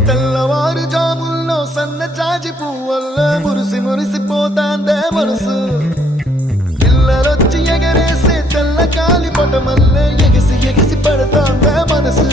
తెల్లవారు జాముల్లో సన్న జాజి పువ్వల్లో మురిసి మురిసిపోతాందే మనసు పిల్లలొచ్చి ఎగరేసే తెల్ల కాలి పటమల్లే ఎగిసి ఎగిసి పడతాందే మనసు